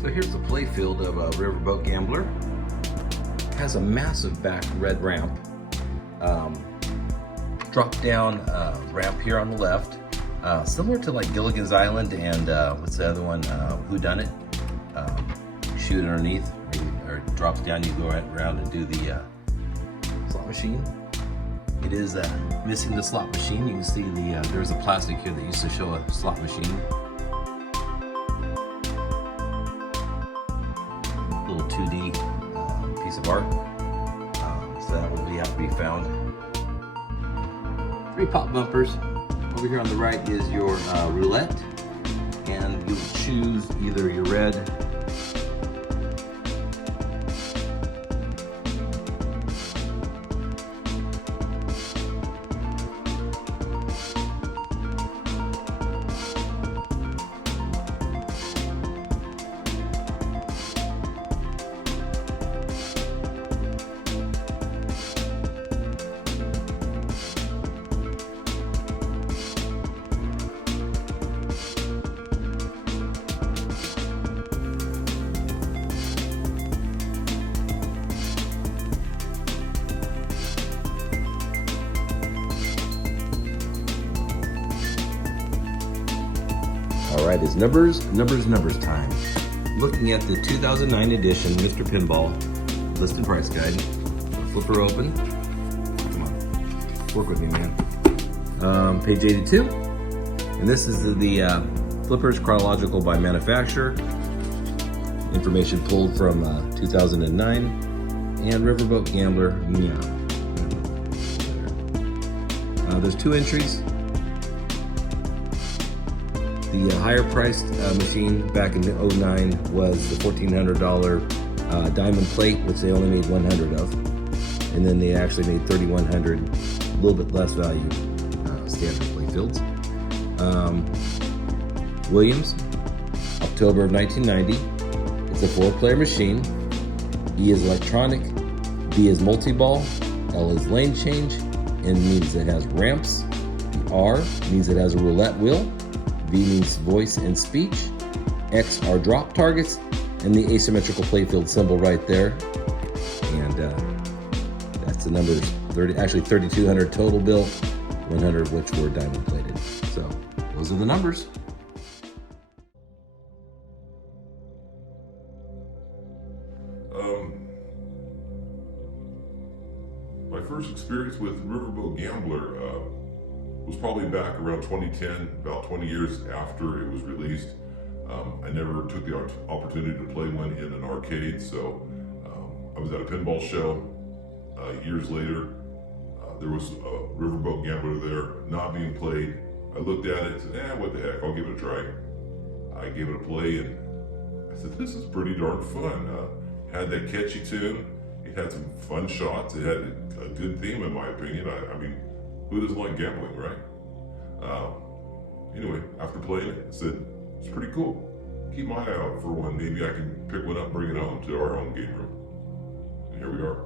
So here's the play field of a Riverboat Gambler. It has a massive back red ramp. Drop down ramp here on the left. Similar to like Gilligan's Island and what's the other one? Whodunit. Shoot underneath, or it drops down, you go around and do the slot machine. It is missing the slot machine. You can see there's a plastic here that used to show a slot machine. Little 2D piece of art. So that will have to be found. 3 pop bumpers. Over here on the right is your roulette, and you'll choose either your red, All right, it's numbers time. Looking at the 2009 edition Mr. Pinball listed price guide. Flip her open. Come on, work with me, man. Page 82. And this is the flippers chronological by manufacturer. Information pulled from 2009. And Riverboat Gambler, meow. There's 2 entries. The higher priced machine back in 2009 was the $1,400 diamond plate, which they only made 100 of. And then they actually made 3,100, a little bit less value standard play fields. Williams, October of 1990. It's a 4-player machine. E is electronic, B is multi-ball, L is lane change, N means it has ramps, the R means it has a roulette wheel, V means voice and speech, X are drop targets, and the asymmetrical playfield symbol right there. And that's the numbers, 3,200 total bill, 100 of which were diamond plated. So those are the numbers. My first experience with Riverboat Gambler was probably back around 2010, about 20 years after it was released. I never took the opportunity to play one in an arcade, so I was at a pinball show years later. There was a Riverboat Gambler there, not being played. I looked at it and said, what the heck, I'll give it a try. I gave it a play and I said, this is pretty darn fun. Had that catchy tune, it had some fun shots, it had a good theme in my opinion. I mean, who doesn't like gambling, right? Anyway, after playing it, I said, it's pretty cool. Keep my eye out for one. Maybe I can pick one up and bring it home to our own game room. And here we are.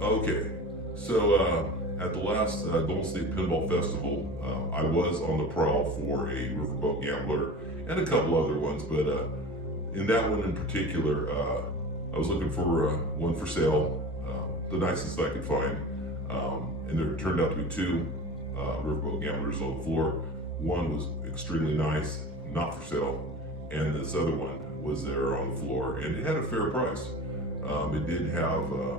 Okay, so at the last Golden State Pinball Festival, I was on the prowl for a Riverboat Gambler and a couple other ones, but in that one in particular, I was looking for one for sale, the nicest I could find, and there turned out to be 2 Riverboat Gamblers on the floor. One was extremely nice, not for sale, and this other one was there on the floor, and it had a fair price. It did have a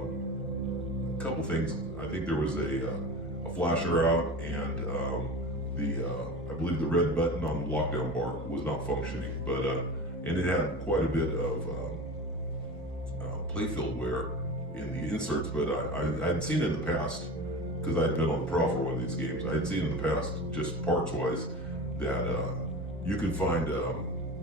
couple things. I think there was a flasher out, and I believe the red button on the lockdown bar was not functioning, but and it had quite a bit of playfield wear in the inserts, but I had seen in the past, because I had been on the prowl for one of these games, I had seen in the past, just parts wise, that you can find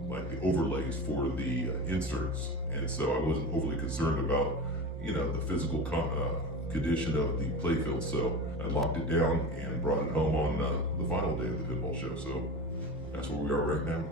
like the overlays for the inserts, and so I wasn't overly concerned about, you know, the physical condition of the playfield. So I locked it down and brought it home on the final day of the pinball show. So that's where we are right now.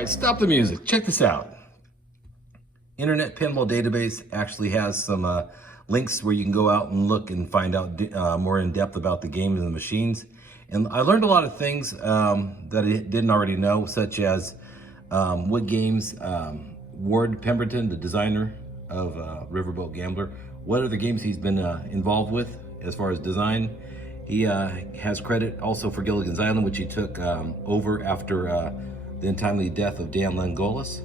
right, stop the music. Check this out. Internet Pinball Database actually has some links where you can go out and look and find out more in depth about the games and the machines. And I learned a lot of things that I didn't already know, such as what games Ward Pemberton, the designer of Riverboat Gambler, what are the games he's been involved with as far as design. He has credit also for Gilligan's Island, which he took over after the untimely death of Dan Langolis.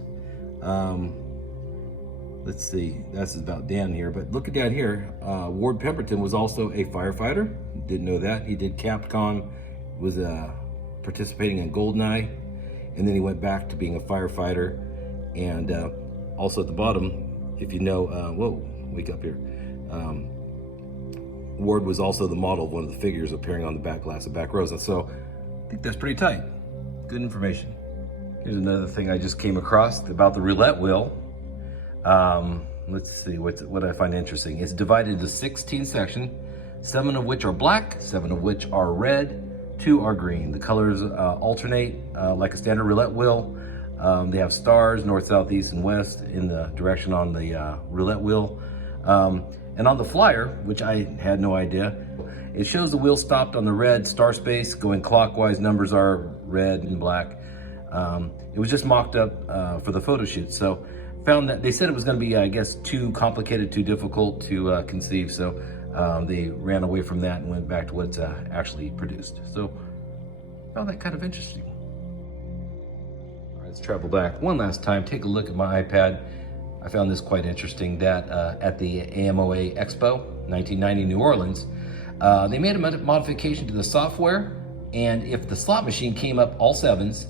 Let's see, that's about Dan here, but look at down here. Ward Pemberton was also a firefighter. Didn't know that. He did Capcom, was participating in GoldenEye, and then he went back to being a firefighter. And also at the bottom, if you know, whoa, wake up here. Ward was also the model of one of the figures appearing on the back glass of Back Rows. And so I think that's pretty tight. Good information. Here's another thing I just came across about the roulette wheel. Let's see, what I find interesting. It's divided into 16 sections, 7 of which are black, 7 of which are red, 2 are green. The colors alternate like a standard roulette wheel. They have stars, north, south, east, and west in the direction on the roulette wheel. And on the flyer, which I had no idea, it shows the wheel stopped on the red star space, going clockwise. Numbers are red and black. It was just mocked up for the photo shoot. So found that they said it was going to be, I guess, too complicated, too difficult to conceive. So they ran away from that and went back to what's actually produced. So found that kind of interesting. All right, let's travel back one last time. Take a look at my iPad. I found this quite interesting, that at the AMOA Expo 1990 New Orleans, they made a modification to the software, and if the slot machine came up all 7s,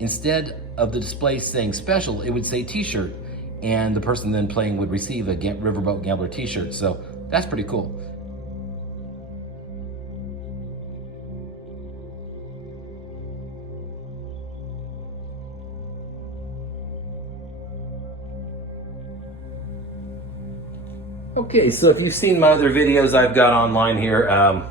instead of the display saying special, it would say t-shirt, and the person then playing would receive a Riverboat Gambler t-shirt. So that's pretty cool. Okay, so if you've seen my other videos I've got online here, I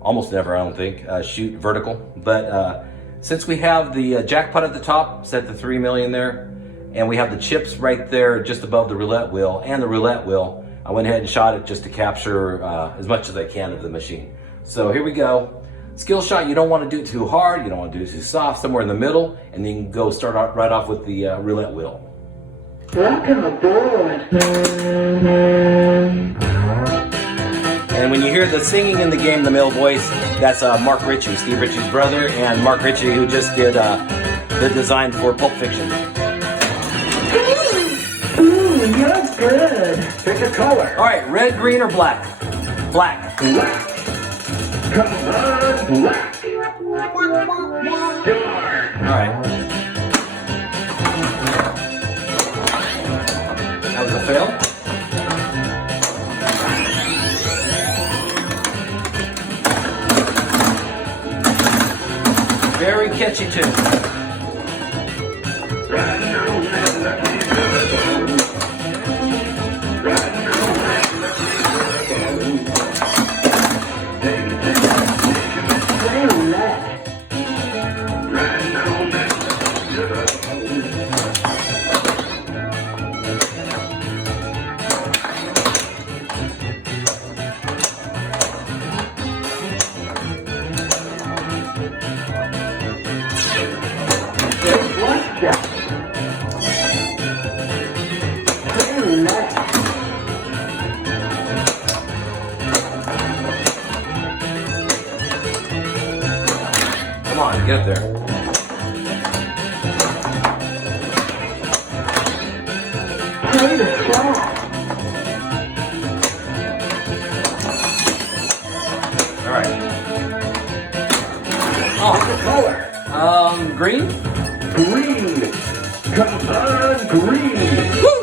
almost never, I don't think, shoot vertical. But since we have the jackpot at the top, set to 3 million there, and we have the chips right there just above the roulette wheel and the roulette wheel, I went ahead and shot it just to capture as much as I can of the machine. So here we go. Skill shot, you don't want to do it too hard, you don't want to do it too soft, somewhere in the middle, and then you can go start out right off with the roulette wheel. Welcome aboard. And when you hear the singing in the game, the male voice, that's Mark Ritchie, Steve Ritchie's brother, and Mark Ritchie, who just did the design for Pulp Fiction. Ooh, you're good. Pick a color. All right, red, green, or black? Black. Black. Come on, black. Star. All right. That was a fail. Very catchy tune. Come on, get up there. Play the shot. All right. Oh, color. Green? Green. Come on, green. Woo!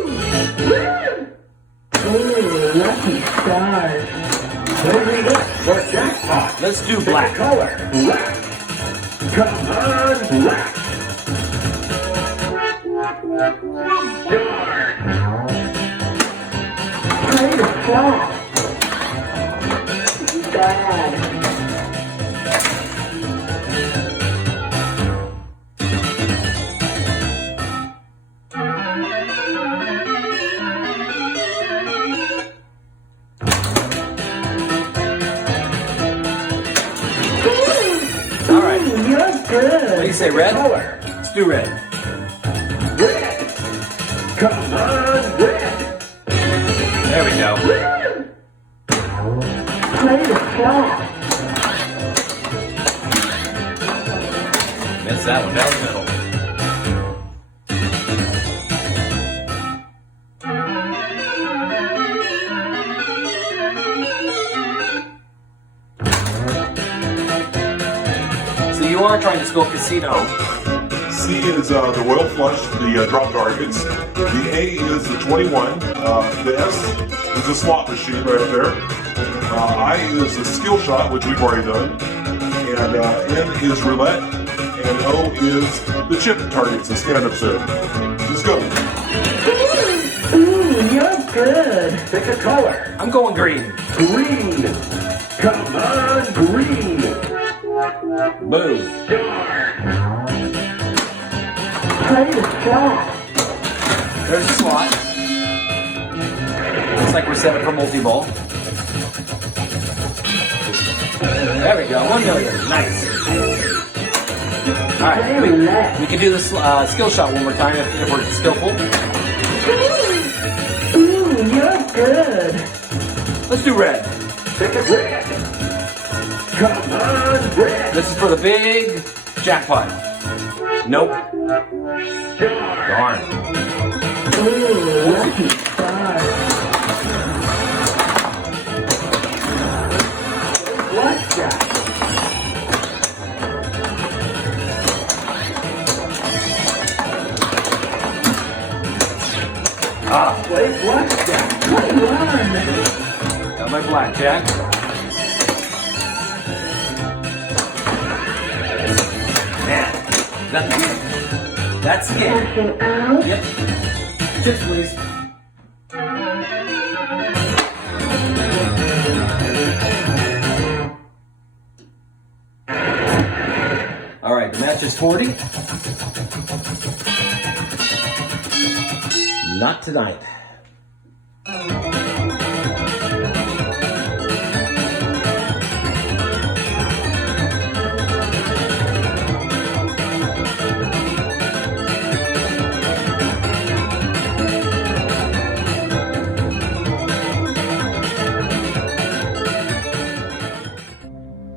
Ooh, lucky stars. Where we look for jackpot. Let's do black. Color. Black. Come on, black. Star. Play the shot. Bad. do you say, red? Color. Let's do red. Red. Come on, red. There we go. Play the shot. Missed that one down the middle. So you are trying to spell casino. C is the royal flush, the drop targets. The A is the 21. The S is the slot machine right there. I is a skill shot, which we've already done. And N is roulette. And O is the chip targets, the stand-up set. Let's go. Ooh, you're good. Pick a color. I'm going green. Green. Come on, green. Boom. Star. Play the shot. There's a slot. Looks like we're set up for multi-ball. There we go. 1 million. Nice. All right. We can do this skill shot one more time if we're skillful. Ooh, you're good. Let's do red. Pick a red. Come on, red. This is for the big jackpot. Nope. Star. Darn. Ooh, lucky star. Blackjack. Play blackjack. Play one. Got my blackjack. Man, that's it. Cashing out. Yep. Chips, please. All right, the match is 40. Not tonight.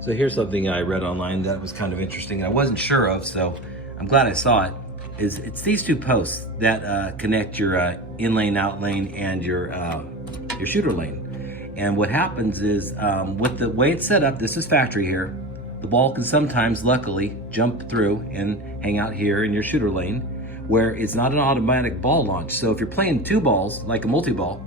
So here's something I read online that was kind of interesting. I wasn't sure of, so I'm glad I saw it. It's these two posts that connect your in lane, out lane, and your shooter lane. And what happens is with the way it's set up, this is factory here. The ball can sometimes, luckily, jump through and hang out here in your shooter lane, where it's not an automatic ball launch. So if you're playing two balls, like a multi-ball,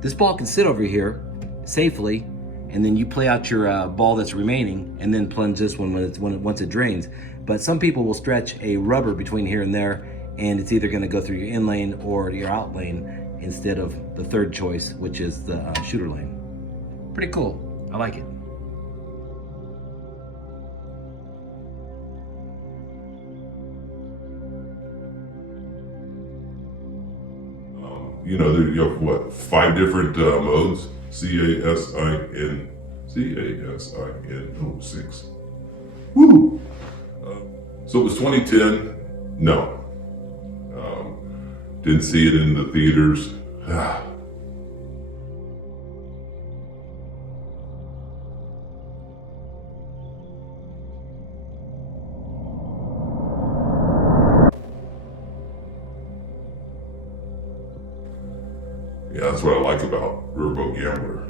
this ball can sit over here safely, and then you play out your ball that's remaining, and then plunge this one once it drains. But some people will stretch a rubber between here and there, and it's either gonna go through your in lane or your out lane instead of the third choice, which is the shooter lane. Pretty cool, I like it. You know, you have what, 5 different modes? C-A-S-I-N, C-A-S-I-N, oh, 6. Woo! So it was 2010? No. Didn't see it in the theaters. Yeah, that's what I like about Riverboat Gambler.